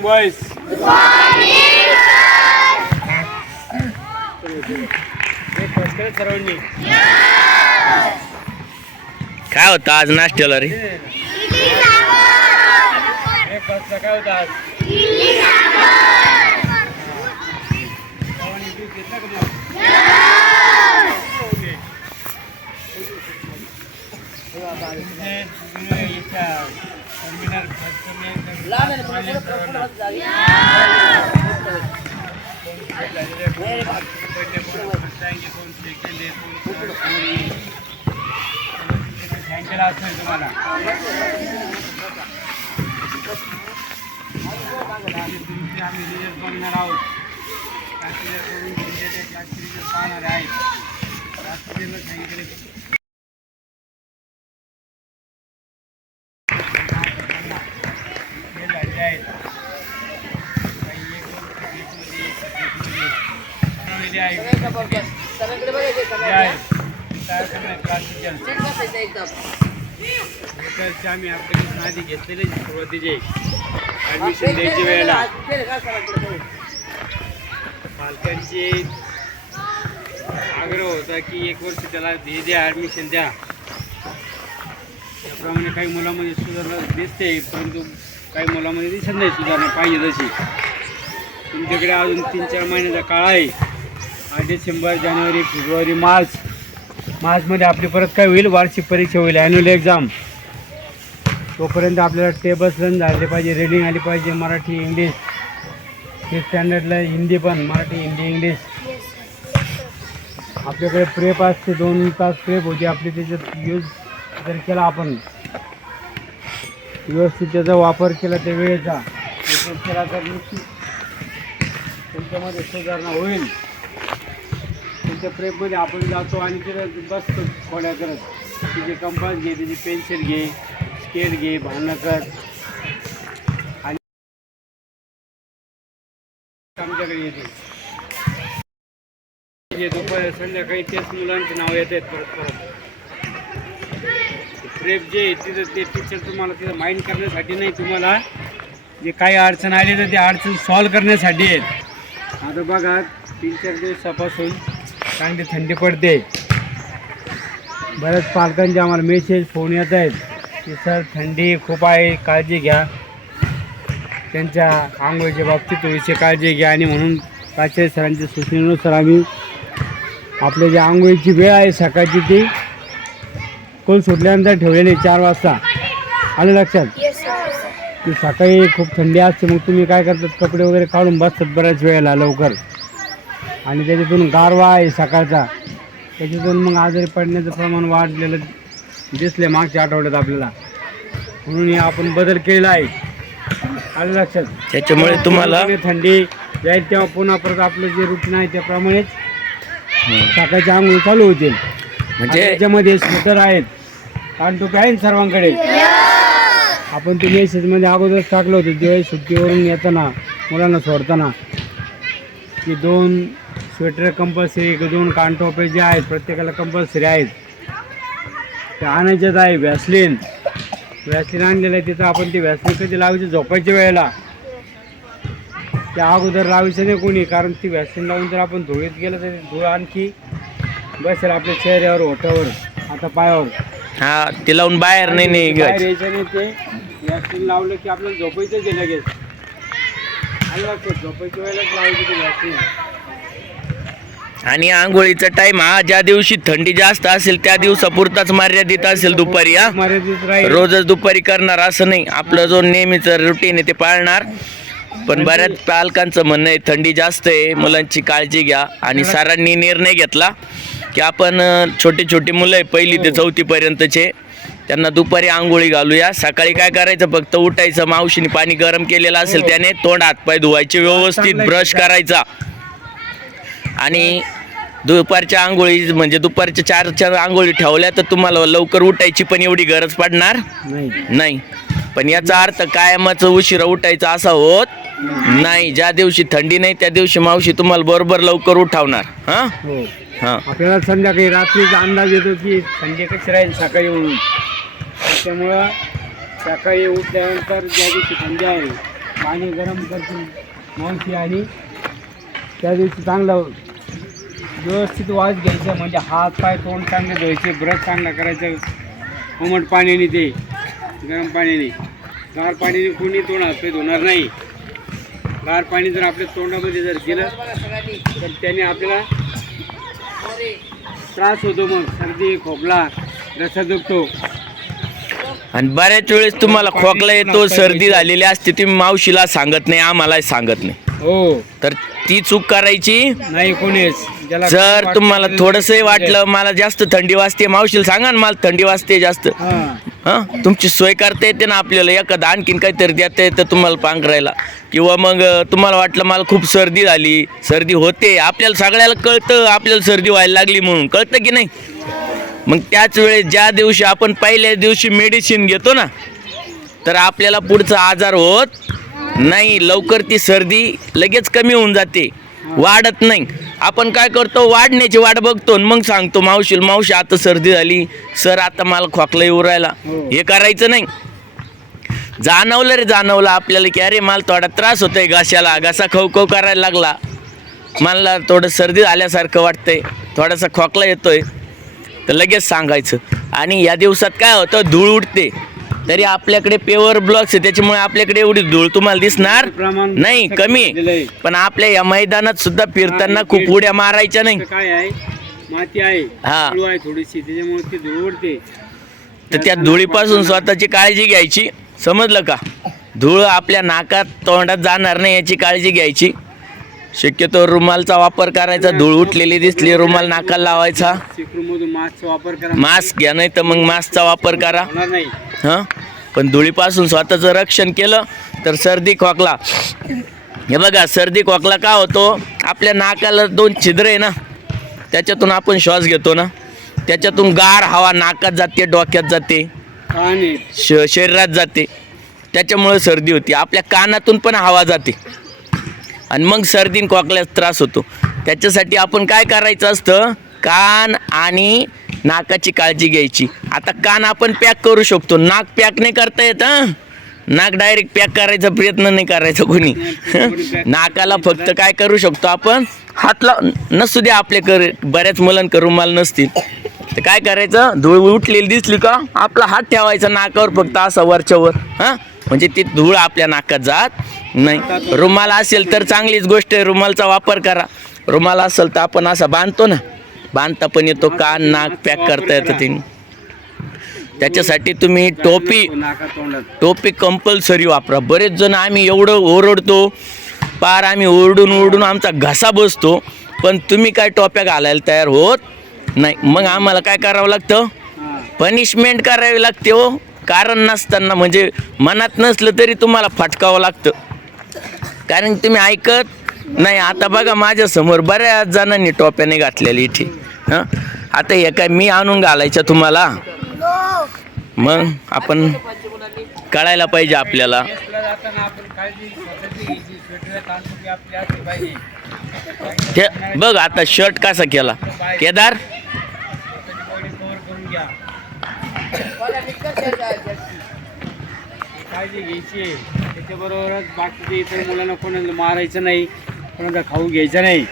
Good morning boys सर्वांनी काय होतं आज नाश्त्याला रे? ब्रेकफास्टला काय होतं आज सर्वांनी दूध घेतलं का मग? ओके. हो, आता इथे, इथे याच्या terminal first terminal, terminal झालेले आहे. पहिले कोण first rank आहे, कोण second आहे, कोण third, कोण आहे. सांगितलेलं असेल तुम्हाला आणि तुमचे आम्ही रिझल्ट बघणार आहोत क्लास टीचरकडून तुमचे ते क्लास टीचर पाहणार आहेत क्लास टीचरला सांगितले आहे. आम्ही ॲप्लिकेशन आधी घेतलेले सुरुवातीचे. ॲडमिशन द्यायच्या वेळेला. पालकांचे आग्रह होता की एक वर्ष त्याला हे द्या ॲडमिशन द्या. त्याप्रमाणे काही मुलामध्ये सुधारणा दिसते परंतु काही मुलामध्ये दिसत नाही सुधारणा पाहिजे तशी. तुमच्याकडे अजून तीन चार महिन्याचा काळ आहे. डिसेंबर जानेवारी फेब्रुवारी मार्च. मार्चमध्ये आपली परत काय होईल? वार्षिक परीक्षा होईल ॲन्युअल एक्झाम तोपर्यंत आपल्याला टेबल्स रन झाले पाहिजे रिडिंग आली पाहिजे मराठी इंग्लिश फिफ्थ स्टँडर्डला हिंदी पण मराठी हिंदी इंग्लिश आपल्याकडे प्रेप असते दोन तास प्रेप होती. आपली त्याच्यात यूज जर केला आपण व्यवस्थित त्याचा वापर केला त्या वेळेचा केला तर निश्चित तुमच्यामध्ये सुधारणा होईल. त्या प्रेपमध्ये आपण जातो आणि तिथं बसतो खोड्या करत तिचे कंपास घे तिची पेन्सिल घे स्केल घे भांडणं कर. आणि आमच्याकडे येते. जे दुपार संध्याकाळी तेच मुलांचे नाव येत आहेत परत परत. प्रेप जे आहे तिथं ते टीचर तुम्हाला तिथं माइंड करण्यासाठी नाही तुम्हाला जे काही अडचण आली तर ते अडचण सॉल्व करण्यासाठी आहेत. आता बघा तीन चार दिवसापासून चांगली थंडी पडते. बऱ्याच पालकांचे आम्हाला मेसेज फोन येत आहेत. की सर थंडी खूप आहे काळजी घ्या. त्यांच्या आंघोळीच्या बाबतीत थोडीशी काळजी घ्या आणि म्हणून प्राचार्य सरांच्या सूचनेनुसार आम्ही आपल्या जी आंघोळीची वेळ आहे सकाळची ती कोण सुटल्यानंतर ठेवलेली चार वाजता. आलं लक्षात? की सकाळी खूप थंडी असते मग तुम्ही काय करतात? कपडे वगैरे काढून बसतात बऱ्याच वेळेला लवकर. आणि त्याच्यातून गारवा आहे सकाळचा. त्याच्यातून मग आजारी पडण्याचं प्रमाण वाढलेलं दिसले मागच्या आठवड्यात आपल्याला. म्हणून हे आपण बदल केलेला आहे. आलं लक्षात? त्याच्यामुळे तुम्हाला थंडी जाईल तेव्हा पुन्हा परत आपलं जे रुटीन आहे त्याप्रमाणेच सकाळच्या आंघोळी चालू होतील. म्हणजे आणि त्याच्यामध्ये स्वेटर आहेत. कारण टोपी आहे ना सर्वांकडे? आपण ते मेसेजमध्ये अगोदरच टाकलं होतं जे सुट्टीवरून येताना मुलांना सोडताना. की दोन स्वेटर कंपल्सरी दोन कानटोपे जे आहेत प्रत्येकाला कंपल्सरी आहेत. ते आणायचेच आहे व्हॅसलिन व्हॅसलिन आणलेलं आहे तिथं आपण ती व्हॅसलिन कधी लावायची? झोपायच्या वेळेला. त्या अगोदर लावायचं नाही कोणी कारण ती व्हॅसलिन लावून जर आपण धुळीत गेलं तर धूळ आणखी बसेल आपल्या चेहऱ्यावर ओठावर आता पायावर. हा ते लावून बाहेर नाही बाहेर यायचं नाही ते. व्हॅसलिन लावलं की आपल्याला झोपायचं आहे लगेच. आलं झोपायच्या वेळेलाच लावायची ती व्हॅसलिन आणि आंघोळीचा टाइम हा ज्या दिवशी थंडी जास्त असेल त्या दिवसापुरताच मर्यादित असेल दुपारी हा. रोजच दुपारी करणार असं नाही. आपलं जो नेहमीचं रुटीन आहे ते पाळणार. पण बऱ्याच पालकांचं म्हणणं आहे थंडी जास्त आहे मुलांची काळजी घ्या. आणि सरांनी निर्णय घेतला की आपण छोटे छोटे मुलं आहे पहिली ते चौथीपर्यंतचे त्यांना दुपारी आंघोळी घालूया. सकाळी काय करायचं? फक्त उठायचं मावशीने पाणी गरम केलेलं असेल त्याने तोंड हातपाय धुवायचे व्यवस्थित ब्रश करायचा. आणि दुपारच्या आंघोळी म्हणजे दुपारच्या चारच्या आंघोळी ठेवल्या तर तुम्हाला लवकर उठायची पण एवढी गरज पडणार नाही. नाही. पण याचा अर्थ कायमच उशिरा उठायचा असा होत नाही. ज्या दिवशी थंडी नाही त्या दिवशी मावशी तुम्हाला बरोबर लवकर उठावणार. हां? हो. हां. आपल्याला संध्याकाळी रात्रीचा अंदाज येतो की थंडी कशी राहील सकाळी म्हणून. त्याच्यामुळं सकाळी उठल्यानंतर ज्या दिवशी थंडी आहे पाणी गरम करतील मावशी आणि त्या दिवशी चांगलं व्यवस्थित वास घ्यायचं म्हणजे हात पाय तोंड चांगले धुवायचे ब्रश चांगला करायचं कोमट पाण्याने ते गरम पाण्याने. गार पाण्याने कोणी तोंड हात पाय धुणार नाही. गार पाणी जर आपल्या तोंडामध्ये जर गेलं तर त्याने आपल्याला त्रास होतो मग. सर्दी खोकला रसा दुखतो आणि बऱ्याच वेळेस तुम्हाला खोकला येतो सर्दी झालेली असते तुम्ही मावशीला सांगत नाही आम्हाला सांगत नाही. हो. तर ती चूक करायची? नाही कोणीच. ज्याला जर तुम्हाला थोडंसंही वाटलं मला जास्त थंडी वाजते मावशीला सांगा ना मला थंडी वाजते जास्त. हा. हां? तुमची सोय करता येते ना आपल्याला एखादं आणखीन काहीतरी देता येतं तुम्हाला पांघरायला. किंवा मग अं, तुम्हाला वाटलं मला खूप सर्दी झाली सर्दी होते आपल्याला सगळ्याला कळतं आपल्याला सर्दी व्हायला लागली म्हणून. कळतं की नाही? मग त्याच वेळेस ज्या दिवशी आपण पहिल्या दिवशी मेडिसिन घेतो ना तर आपल्याला पुढचा आजार होत नाही लवकर ती सर्दी लगेच कमी होऊन जाते. वाढत नाही. आपण काय करतो वाढण्याची वाट बघतो आणि मग सांगतो मावशील मावशी आता सर्दी झाली. सर आता मला खोकला येऊ राहिला. हो. हे करायचं नाही. जाणवलं रे जाणवलं. आपल्याला की अरे मला थोडा त्रास होतोय घशाला घसा खव खव करायला लागला. मला थोडं सर्दी झाल्यासारखं वाटतंय. थोडासा खोकला येतोय. तर लगेच सांगायचं. आणि या दिवसात काय होतं धूळ उडते. तरी आपल्याकडे पेवर ब्लॉक्स आहे त्याच्यामुळे आपल्याकडे एवढी धूळ तुम्हाला दिसणार नाही कमी. पण आपल्या या मैदानात सुद्धा फिरताना खूप उड्या मारायच्या नाही. काय आहे? माती आहे. हा. थोडीशी त्याच्यामुळे ती धूळ उडते. तर त्या धुळीपासून स्वतःची काळजी घ्यायची. समजलं का? धूळ आपल्या नाकात तोंडात जाणार नाही याची काळजी घ्यायची. शक्यतो रुमालचा वापर करायचा धूळ उठलेली दिसली रुमाल नाकाला लावायचा. सिक्रू मधून मास्कचा वापर करा. मास्क घ्या नाही तर मग मास्कचा वापर करा. होणार नाही. हां? पण धुळीपासून स्वतःचं रक्षण केलं तर सर्दी खोकला. हे बघा सर्दी खोकला का होतो? आपल्या नाकाला दोन छिद्र आहे ना त्याच्यातून आपण श्वास घेतो ना. त्याच्यातून गार हवा नाकात जाते डोक्यात जाते. आणि श शरीरात जाते. त्याच्यामुळे सर्दी होती. आपल्या कानातून पण हवा जाते. आणि मग सर्दीन खोकल्यास त्रास होतो. त्याच्यासाठी आपण काय करायचं असतं? कान आणि नाकाची काळजी घ्यायची. आता कान आपण पॅक करू शकतो. नाक पॅक नाही करता येत नाक डायरेक्ट पॅक करायचा प्रयत्न नाही करायचा कोणी. नाकाला फक्त काय करू शकतो आपण? हातला नसू द्या आपल्याकडे बऱ्याच मुलांकर रुमाल नसतील. तर काय करायचं? धूळ उठलेली दिसली का? आपला हात ठेवायचा नाकावर फक्त असा वरच्यावर. हां? म्हणजे ती धूळ आपल्या नाकात जात नाही. रुमाल असेल तर चांगलीच गोष्ट आहे. रुमालचा वापर करा. रुमाल असेल तर आपण असा बांधतो ना. बांधता पण येतो कान नाक पॅक करता येतं तिने. त्याच्यासाठी तुम्ही टोपी टोपी कंपल्सरी वापरा. बरेच जण आम्ही एवढं ओरडतो. पार आम्ही ओरडून ओरडून आमचा घसा बसतो. पण तुम्ही काय टोप्या घालायला तयार होत नाही. मग आम्हाला काय करावं लागतं? पनिशमेंट करावी लागते हो. कारण नसताना म्हणजे मनात नसलं तरी तुम्हाला फटकावं लागतं. कारण तुम्ही ऐकत नाही. आता बघा माझ्यासमोर बऱ्याच जणांनी टोप्याने घातलेली इथे. हां? आता हे काय मी आणून घालायच्या तुम्हाला? मग आपण कळायला पाहिजे आपल्याला. ते बघ आता शर्ट कसा केला. केदार स्वतःची बॉडी कव्हर करून घ्या काळजी घ्यायची. त्याच्याबरोबरच बाकीचे इतर मुलांना कोणाला मारायचं नाही कोणाचा खाऊ घ्यायचा नाही.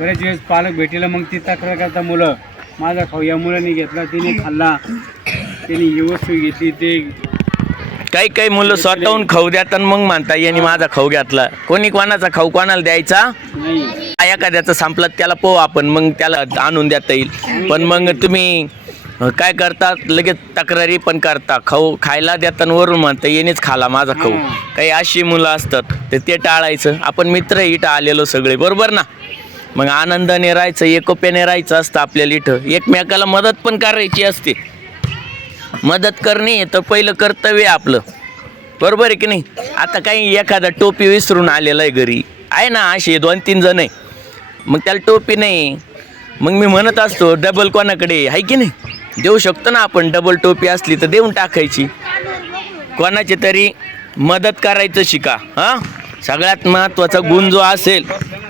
बरेच वेळेस पालक भेटीला मग ती तक्रार करता मुलं माझा खाऊ या मुलांनी घेतला तिने खाल्ला. त्यांनी ही वस्तू घेतली ते काही काही मुलं स्वतःहून खाऊ देतात आणि मग म्हणता यांनी माझा खाऊ घेतला. कोणी कोणाचा खाऊ कोणाला द्यायचा? नाही. एखाद्याचं संपलं त्याला पोव आपण मग त्याला आणून देता येईल. पण मग तुम्ही काय करता लगेच तक्रारी पण करता खाऊ खायला देताना वरून म्हणता येणेच खाला माझा खाऊ. काही अशी मुलं असतात तर ते टाळायचं. आपण मित्र इथं आलेलो सगळे बरोबर ना? मग आनंदाने राहायचं एकोप्याने राहायचं असतं आपल्याला इथं. एकमेकाला मदत पण करायची असते. मदत करणे तर पहिलं कर्तव्य आपलं. बरोबर आहे की नाही? आता काही एखादा टोपी विसरून आलेला आहे घरी. आहे ना असे दोन तीन जण आहे. मग त्याला टोपी नाही. मग मी म्हणत असतो डबल कोणाकडे आहे की नाही? देऊ शकतो ना आपण डबल टोपी असली तर देऊन टाकायची. कोणाची तरी मदत करायचं शिका हां? सगळ्यात महत्त्वाचा गुण जो असेल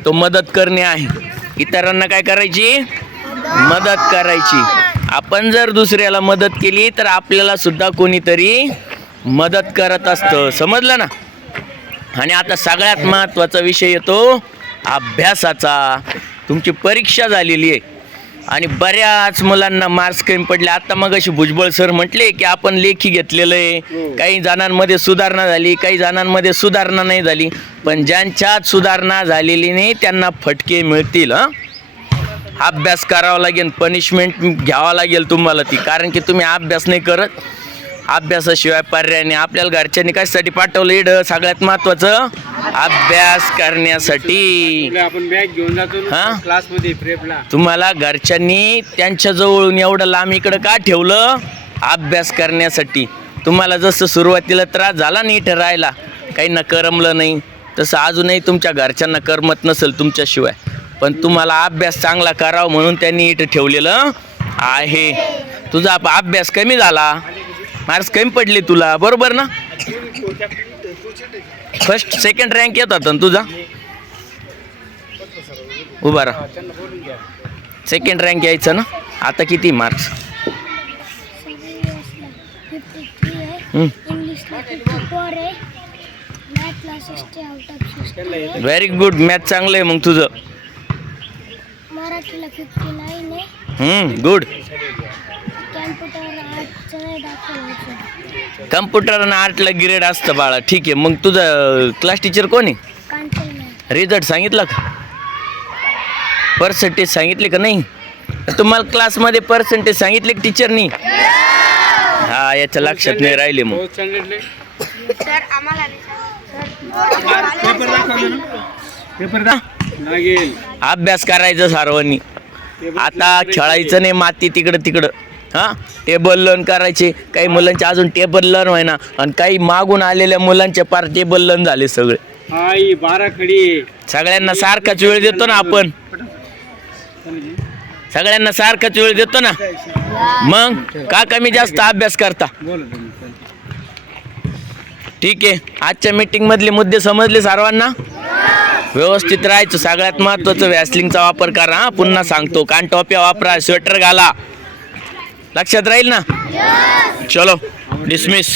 तो मदत करणे आहे. इतरांना काय करायची? मदत करायची. आपण जर दुसऱ्याला मदत केली तर आपल्याला सुद्धा कोणीतरी मदत करत असतं. समजलं ना? आणि आता सगळ्यात महत्त्वाचा विषय येतो अभ्यासाचा. तुमची परीक्षा झालेली आहे. आणि बऱ्याच मुलांना मार्क्स कमी पडले. आता मग अशी भुजबळ सर म्हटले की आपण लेखी घेतलेलं आहे. काही जणांमध्ये सुधारणा झाली काही जणांमध्ये सुधारणा नाही झाली. पण ज्यांच्यात सुधारणा झालेली नाही त्यांना फटके मिळतील हं? अभ्यास करावा लागेल पनिशमेंट घ्यावा लागेल तुम्हाला ती. कारण की तुम्ही अभ्यास नाही करत. अभ्यासाशिवाय पर्याय नाही. आपल्याला घरच्यांनी कशासाठी पाठवलं इड सगळ्यात महत्त्वाचं अभ्यास करण्यासाठी. आपण बॅग घेऊन जातो हा? क्लासमध्ये प्रेपला तुम्हाला घरच्यांनी त्यांच्या जवळून एवढं लांब इकडं का ठेवलं? अभ्यास करण्यासाठी. तुम्हाला जसं सुरुवातीला त्रास झाला नीट राहायला काही न करमलं नाही तसं अजूनही तुमच्या घरच्यांना करमत नसेल तुमच्याशिवाय. पण तुम्हाला अभ्यास चांगला करावा म्हणून त्यांनी इथं ठेवलेलं आहे. तुझा अभ्यास कमी झाला. मार्क्स कमी पडले तुला बरोबर ना? फर्स्ट सेकंड रँक येत होता ना तुझा? उभा राहा. सेकंड रँक यायचं ना? आता किती मार्क्स व्हेरी गुड मॅथ चांगलं आहे मग तुझं. गुड कॅम्प्युटर आणि आर्टला ग्रेड असतं बाळा. ठीक आहे. मग तुझं क्लास टीचर कोण आहे? रिझल्ट सांगितला का? पर्सेंटेज सांगितले का नाही? तुम्हाला क्लासमध्ये पर्सेंटेज सांगितले का टीचरनी हा याच्या लक्षात नाही राहिले मग. बहुत स्टँडर्डले सर आम्हाला पेपर दाखवले ना पेपर दा लागेल अभ्यास करायचं सर्वांनी. आता खेळायचं नाही माती तिकडं तिकडं हां? टेबल लर्न करायचे. काही मुलांचे अजून टेबल लर्न व्हायना. आणि काही मागून आलेल्या मुलांचे पार टेबल लर्न झाले सगळे. आई बारा खडी. सगळ्यांना सारखाच वेळ देतो ना आपण. सगळ्यांना सारखाच वेळ देतो ना. मग का कमी जास्त अभ्यास करता. ठीक आहे. आजच्या मीटिंग मधले मुद्दे समजले सर्वांना? व्यवस्थित राहायचं. सगळ्यात महत्वाचं व्हॅसलिंगचा वापर करा हा. पुन्हा सांगतो. कान टोप्या वापरा स्वेटर घाला. लक्षात राहील ना चलो डिसमिस